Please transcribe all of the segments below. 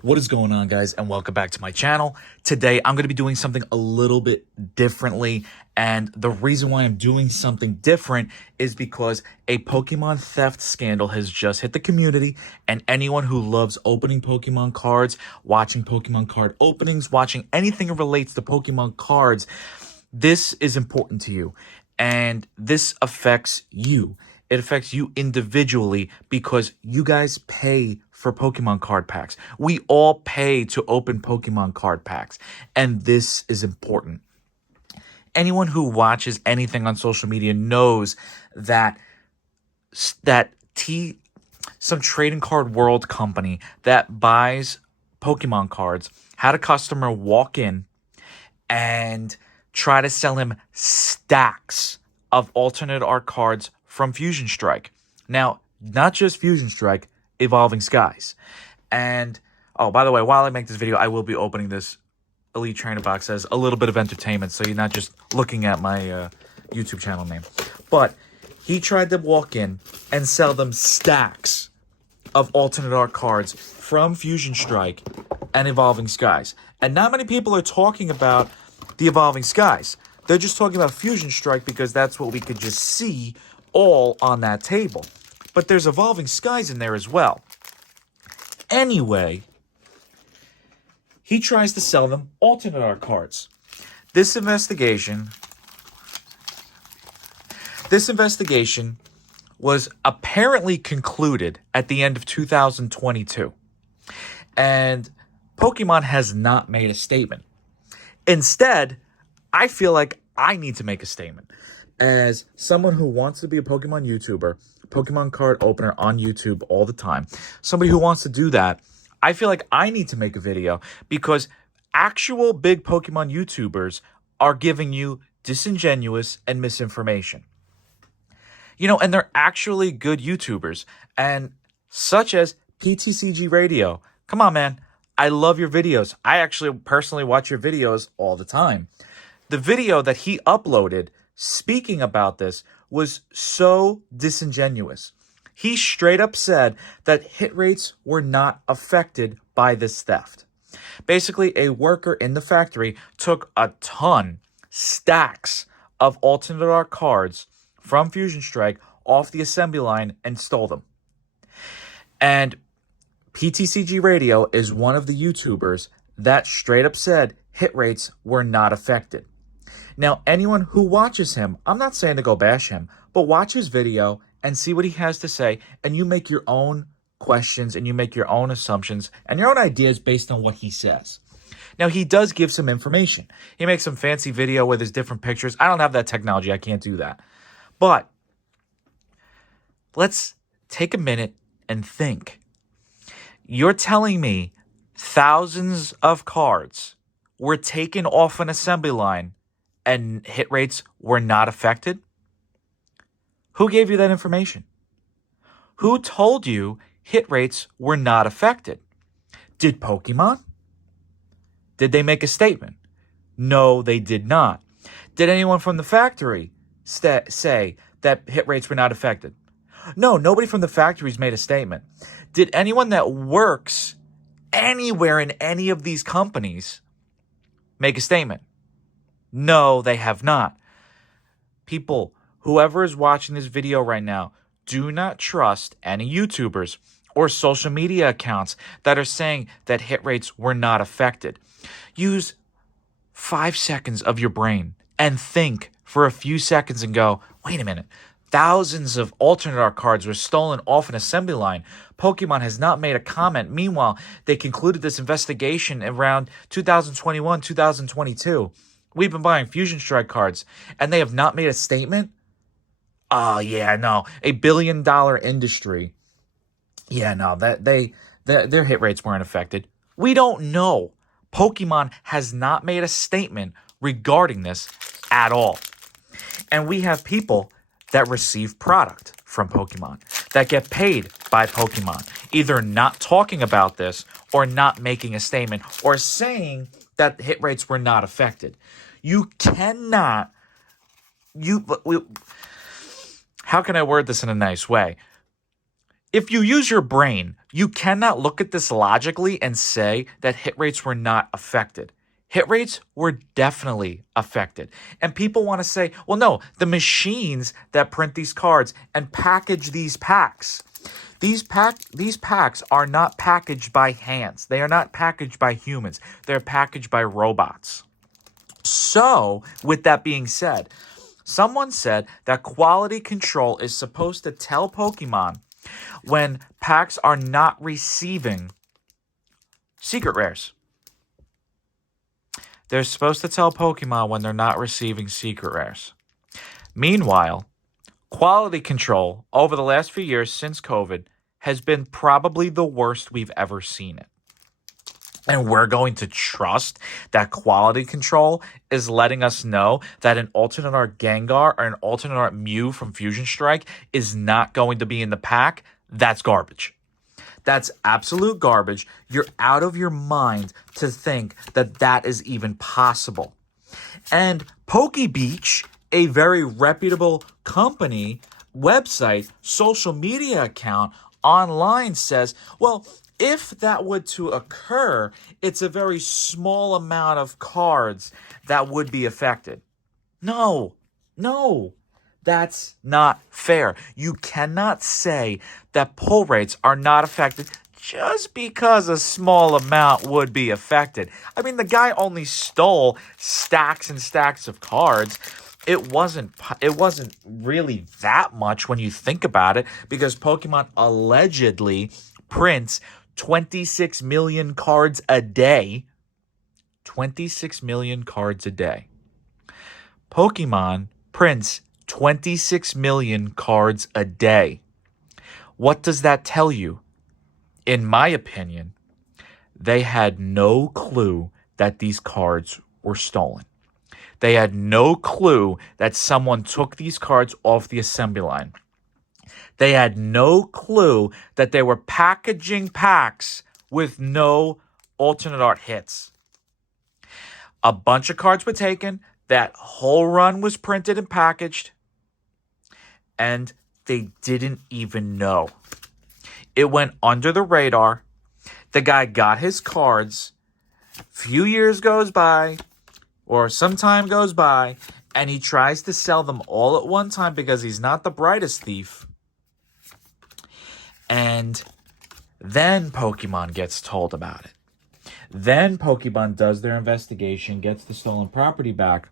What is going on, guys, and welcome back to my channel. Today I'm going to be doing something a little bit differently, and the reason why I'm doing something different is because a Pokemon theft scandal has just hit the community, and anyone who loves opening Pokemon cards, watching Pokemon card openings, watching anything that relates to Pokemon cards, this is important to you, and this affects you. It affects you individually because you guys pay for Pokemon card packs. We all pay to open Pokemon card packs, and this is important. Anyone who watches anything on social media knows that that T some trading card world company that buys Pokemon cards had a customer walk in and try to sell him stacks of alternate art cards from Fusion Strike. Now, not just Fusion Strike, Evolving Skies. And, oh, by the way, while I make this video, I will be opening this Elite Trainer box as a little bit of entertainment, so you're not just looking at my YouTube channel name. But he tried to walk in and sell them stacks of alternate art cards from Fusion Strike and Evolving Skies. And not many people are talking about the Evolving Skies. They're just talking about Fusion Strike because that's what we could just see all on that table. But there's Evolving Skies in there as well. Anyway, he tries to sell them alternate art cards. This investigation was apparently concluded at the end of 2022. And Pokemon has not made a statement. Instead, I feel like I need to make a statement. As someone who wants to be a Pokemon YouTuber, Pokemon card opener on YouTube all the time, somebody who wants to do that, I feel like I need to make a video because actual big Pokemon YouTubers are giving you disingenuous and misinformation. And they're actually good YouTubers, and such as PTCG Radio. Come on, man. I love your videos. I actually personally watch your videos all the time. The video that he uploaded speaking about this was so disingenuous. He straight up said that hit rates were not affected by this theft. Basically, a worker in the factory took a ton, stacks of alternate art cards from Fusion Strike off the assembly line and stole them. And PTCG Radio is one of the YouTubers that straight up said hit rates were not affected. Now, anyone who watches him, I'm not saying to go bash him, but watch his video and see what he has to say, and you make your own questions and you make your own assumptions and your own ideas based on what he says. Now, he does give some information. He makes some fancy video with his different pictures. I don't have that technology. I can't do that. But let's take a minute and think. You're telling me thousands of cards were taken off an assembly line and hit rates were not affected? Who gave you that information? Who told you hit rates were not affected? Did Pokemon? Did they make a statement? No, they did not. Did anyone from the factory say that hit rates were not affected? No, nobody from the factories made a statement. Did anyone that works anywhere in any of these companies make a statement? No, they have not. People, whoever is watching this video right now, do not trust any YouTubers or social media accounts that are saying that hit rates were not affected. Use 5 seconds of your brain and think for a few seconds and go, wait a minute. Thousands of alternate art cards were stolen off an assembly line. Pokemon has not made a comment. Meanwhile, they concluded this investigation around 2021, 2022. We've been buying Fusion Strike cards, and they have not made a statement? Oh, yeah, no. A billion-dollar industry. Yeah, no, their hit rates weren't affected. We don't know. Pokemon has not made a statement regarding this at all. And we have people that receive product from Pokemon, that get paid by Pokemon, either not talking about this or not making a statement or saying that hit rates were not affected. You cannot, how can I word this in a nice way? If you use your brain, you cannot look at this logically and say that hit rates were not affected. Hit rates were definitely affected. And people want to say, well, no, the machines that print these cards and package these packs. These packs are not packaged by hands. They are not packaged by humans. They're packaged by robots. So, with that being said, someone said that quality control is supposed to tell Pokemon when packs are not receiving secret rares. They're supposed to tell Pokemon when they're not receiving secret rares. Meanwhile, quality control over the last few years since COVID has been probably the worst we've ever seen it. And we're going to trust that quality control is letting us know that an alternate art Gengar or an alternate art Mew from Fusion Strike is not going to be in the pack. That's garbage. That's absolute garbage. You're out of your mind to think that that is even possible. And PokeBeach, a very reputable company, website, social media account online says, well, if that were to occur, it's a very small amount of cards that would be affected. No, that's not fair. You cannot say that pull rates are not affected just because a small amount would be affected. I mean, the guy only stole stacks and stacks of cards. It wasn't really that much when you think about it, because Pokemon allegedly prints 26 million cards a day. 26 million cards a day. Pokemon prints 26 million cards a day. What does that tell you? In my opinion, they had no clue that these cards were stolen. They had no clue that someone took these cards off the assembly line. They had no clue that they were packaging packs with no alternate art hits. A bunch of cards were taken. That whole run was printed and packaged. And they didn't even know. It went under the radar. The guy got his cards. Few years goes by, or some time goes by, and he tries to sell them all at one time because he's not the brightest thief. And then Pokemon gets told about it. Then Pokemon does their investigation, gets the stolen property back.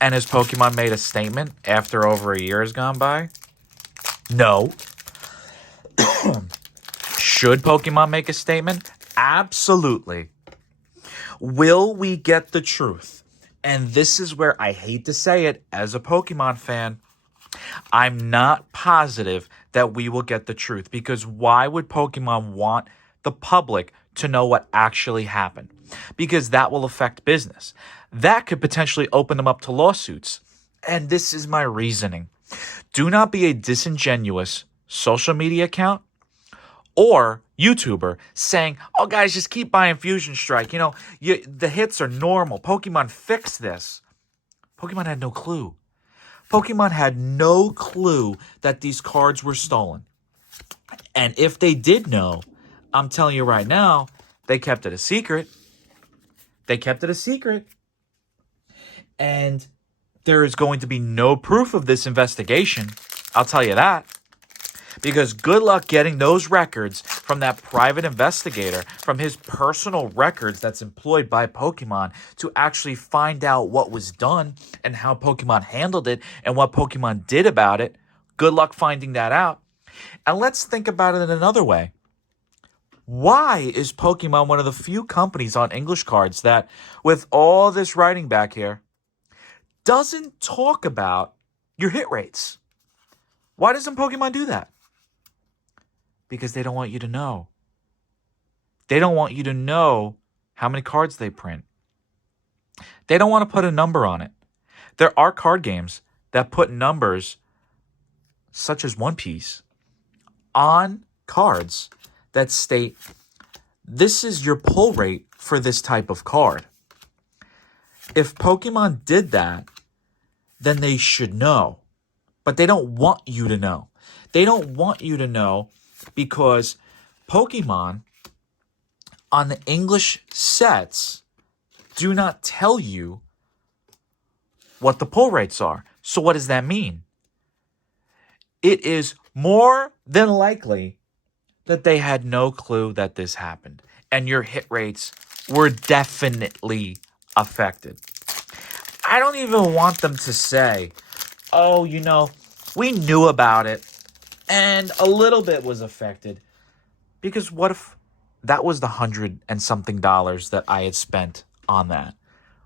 And has Pokemon made a statement after over a year has gone by? No. Should Pokemon make a statement? Absolutely. Will we get the truth? And this is where I hate to say it as a Pokemon fan. I'm not positive that we will get the truth, because why would Pokemon want the public to know what actually happened? Because that will affect business. That could potentially open them up to lawsuits. And this is my reasoning. Do not be a disingenuous social media account or YouTuber saying, oh, guys, just keep buying Fusion Strike. The hits are normal. Pokemon fixed this. Pokemon had no clue. Pokemon had no clue that these cards were stolen. And if they did know, I'm telling you right now, they kept it a secret. They kept it a secret. And there is going to be no proof of this investigation. I'll tell you that. Because good luck getting those records from that private investigator, from his personal records that's employed by Pokemon to actually find out what was done and how Pokemon handled it and what Pokemon did about it. Good luck finding that out. And let's think about it in another way. Why is Pokemon one of the few companies on English cards that, with all this writing back here, doesn't talk about your hit rates? Why doesn't Pokemon do that? Because they don't want you to know. They don't want you to know how many cards they print. They don't want to put a number on it. There are card games that put numbers, such as One Piece, on cards that state, this is your pull rate for this type of card. If Pokemon did that, then they should know. But they don't want you to know. They don't want you to know because Pokemon on the English sets do not tell you what the pull rates are. So what does that mean? It is more than likely that they had no clue that this happened. And your hit rates were definitely affected. I don't even want them to say, oh, we knew about it and a little bit was affected. Because what if that was the $100 and something that I had spent on that?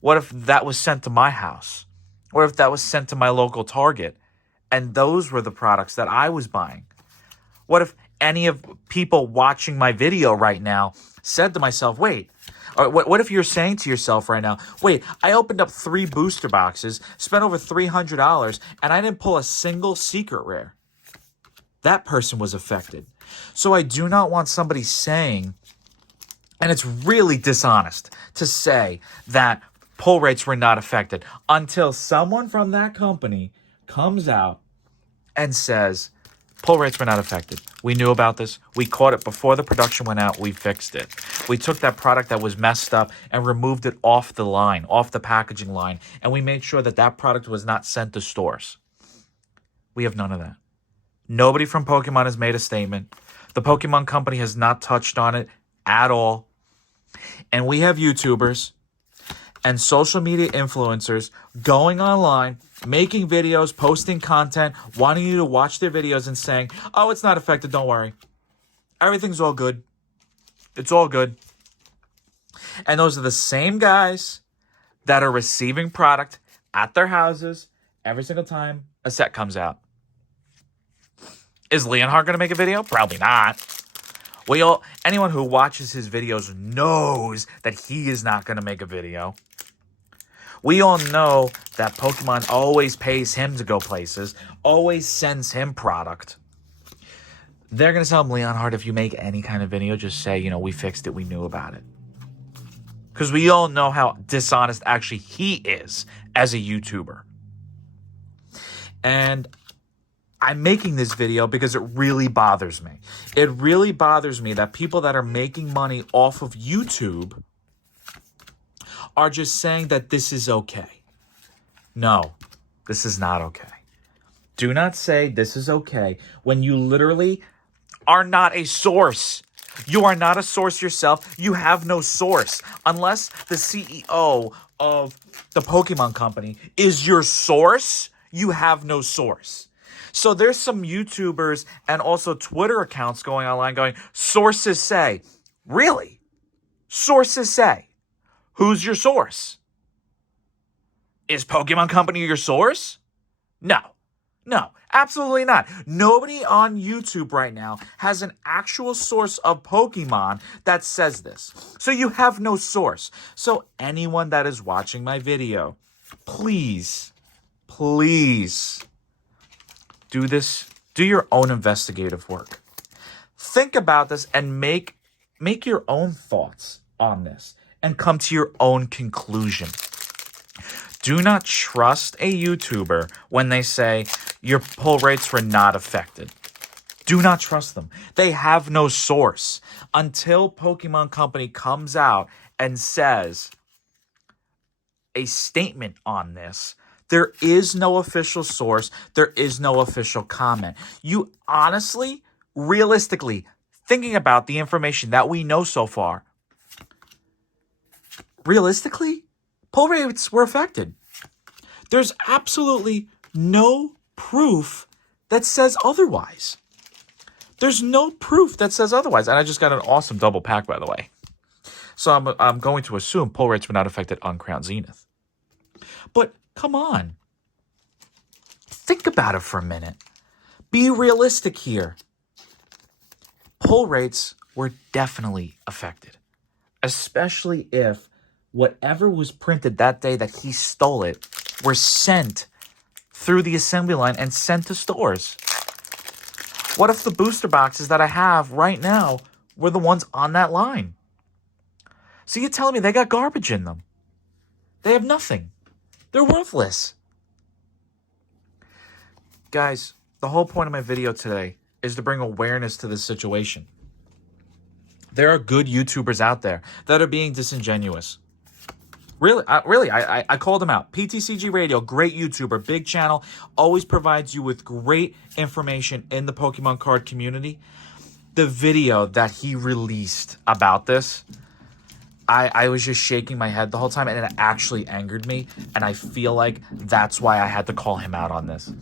What if that was sent to my house? What if that was sent to my local Target and those were the products that I was buying? What if any of people watching my video right now said to myself, wait, or what if you're saying to yourself right now, wait, I opened up 3 booster boxes, spent over $300, and I didn't pull a single secret rare? That person was affected. So I do not want somebody saying, and it's really dishonest to say that pull rates were not affected until someone from that company comes out and says, pull rates were not affected. We knew about this. We caught it before the production went out. We fixed it. We took that product that was messed up and removed it off the line, off the packaging line, and we made sure that that product was not sent to stores. We have none of that. Nobody from Pokemon has made a statement. The Pokemon company has not touched on it at all. And we have YouTubers and social media influencers going online, making videos, posting content, wanting you to watch their videos and saying, oh, it's not affected, don't worry. Everything's all good. It's all good. And those are the same guys that are receiving product at their houses every single time a set comes out. Is Leonhardt going to make a video? Probably not. Anyone who watches his videos knows that he is not going to make a video. We all know that Pokemon always pays him to go places, always sends him product. They're going to tell him, Leonhardt, if you make any kind of video, just say, we fixed it, we knew about it. Because we all know how dishonest actually he is as a YouTuber. And I'm making this video because it really bothers me. It really bothers me that people that are making money off of YouTube are just saying that this is okay. No, this is not okay. Do not say this is okay when you literally are not a source. You are not a source yourself. You have no source. Unless the CEO of the Pokemon company is your source, you have no source. So there's some YouTubers and also Twitter accounts going online going, sources say. Really? Sources say. Who's your source? Is Pokemon Company your source? No, absolutely not. Nobody on YouTube right now has an actual source of Pokemon that says this. So you have no source. So anyone that is watching my video, please do this. Do your own investigative work. Think about this and make your own thoughts on this and come to your own conclusion. Do not trust a YouTuber when they say your pull rates were not affected. Do not trust them. They have no source. Until Pokemon Company comes out and says a statement on this, there is no official source. There is no official comment. You honestly, realistically, thinking about the information that we know so far, realistically, pull rates were affected. There's absolutely no proof that says otherwise. There's no proof that says otherwise. And I just got an awesome double pack, by the way. So I'm going to assume pull rates were not affected on Crown Zenith. But come on. Think about it for a minute. Be realistic here. Pull rates were definitely affected. Especially if whatever was printed that day that he stole it were sent through the assembly line and sent to stores. What if the booster boxes that I have right now were the ones on that line? So you're telling me they got garbage in them. They have nothing. They're worthless. Guys, The whole point of my video today is to bring awareness to this situation. There are good YouTubers out there that are being disingenuous. Really, I called him out. PTCG Radio, great YouTuber, big channel, always provides you with great information in the Pokemon card community. The video that he released about this, I was just shaking my head the whole time, and it actually angered me, and I feel like that's why I had to call him out on this.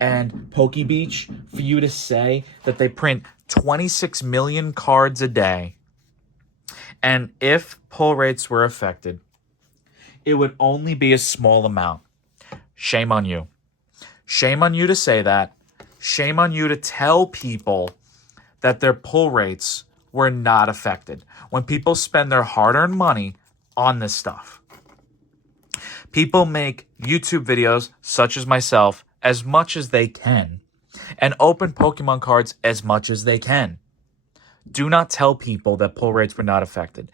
And PokeBeach, for you to say that they print 26 million cards a day, and if pull rates were affected, it would only be a small amount. Shame on you. Shame on you to say that. Shame on you to tell people that their pull rates were not affected when people spend their hard-earned money on this stuff. People make YouTube videos, such as myself, as much as they can, and open Pokemon cards as much as they can. Do not tell people that pull rates were not affected.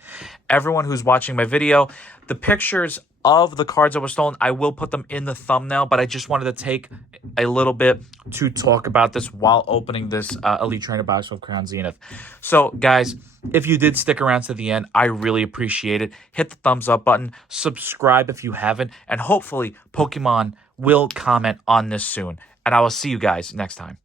Everyone who's watching my video, the pictures of the cards that were stolen, I will put them in the thumbnail, but I just wanted to take a little bit to talk about this while opening this Elite Trainer box of Crown Zenith. So, guys, if you did stick around to the end, I really appreciate it. Hit the thumbs up button, subscribe if you haven't, and hopefully Pokemon will comment on this soon. And I will see you guys next time.